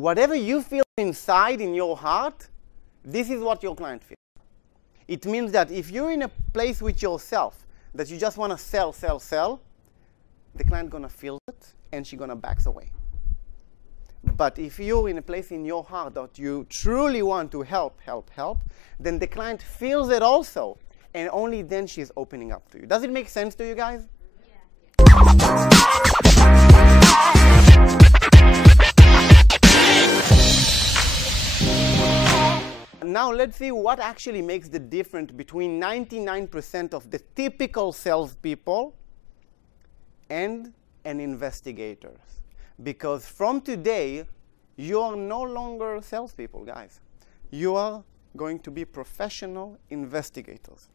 whatever you feel inside in your heart, this is what your client feels. It means that if you're in a place with yourself that you just want to sell, sell, sell, the client going to feel it and she's going to back away. But if you're in a place in your heart that you truly want to help, help, help, then the client feels it also, and only then she's opening up to you. Does it make sense to you guys? Yeah. Now let's see what actually makes the difference between 99% of the typical salespeople and an investigator. Because from today, you are no longer salespeople, guys. You are going to be professional investigators.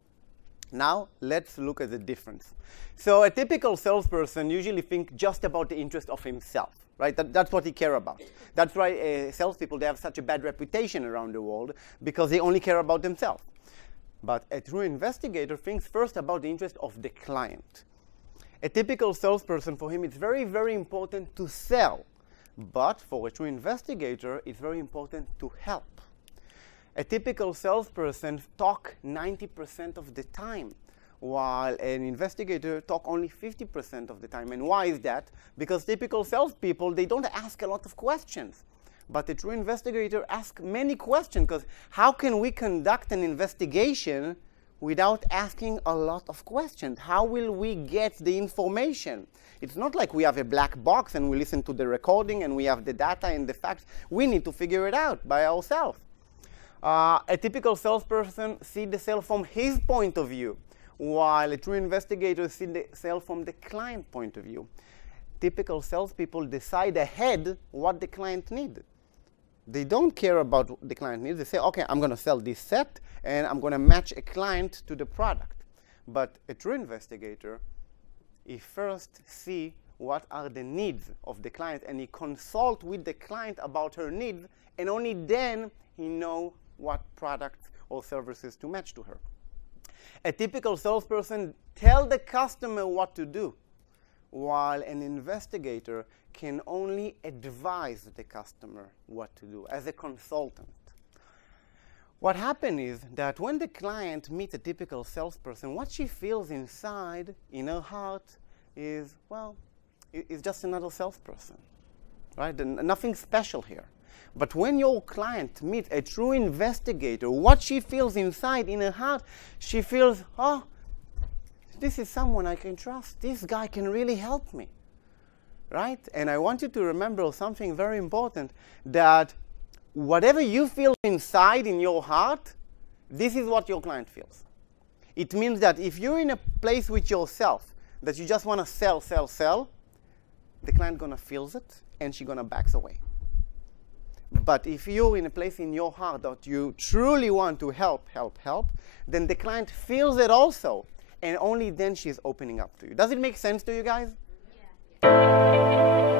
Now, let's look at the difference. So a typical salesperson usually thinks just about the interest of himself, right? That's what he cares about. That's why salespeople, they have such a bad reputation around the world, because they only care about themselves. But a true investigator thinks first about the interest of the client. A typical salesperson, for him, it's very, very important to sell. But for a true investigator, it's very important to help. A typical salesperson talks 90% of the time, while an investigator talks only 50% of the time. And why is that? Because typical salespeople, they don't ask a lot of questions. But a true investigator asks many questions, because how can we conduct an investigation without asking a lot of questions? How will we get the information? It's not like we have a black box and we listen to the recording and we have the data and the facts. We need to figure it out by ourselves. A typical salesperson sees the sale from his point of view, while a true investigator sees the sale from the client point of view. Typical salespeople decide ahead what the client needs. They don't care about what the client needs. They say, okay, I'm going to sell this set, and I'm going to match a client to the product. But a true investigator, he first sees what are the needs of the client, and he consults with the client about her needs, and only then he knows what products or services to match to her. A typical salesperson tells the customer what to do, while an investigator can only advise the customer what to do as a consultant. What happens is that when the client meets a typical salesperson, what she feels inside, in her heart, is, well, it's just another salesperson, right? And nothing special here. But when your client meets a true investigator, what she feels inside, in her heart, she feels, oh, this is someone I can trust. This guy can really help me, right? And I want you to remember something very important, that whatever you feel inside in your heart, this is what your client feels. It means that if you're in a place with yourself that you just want to sell, sell, sell, the client going to feel it and she's going to back away. But if you're in a place in your heart that you truly want to help, help, help, then the client feels it also, and only then she's opening up to you. Does it make sense to you guys? Yeah.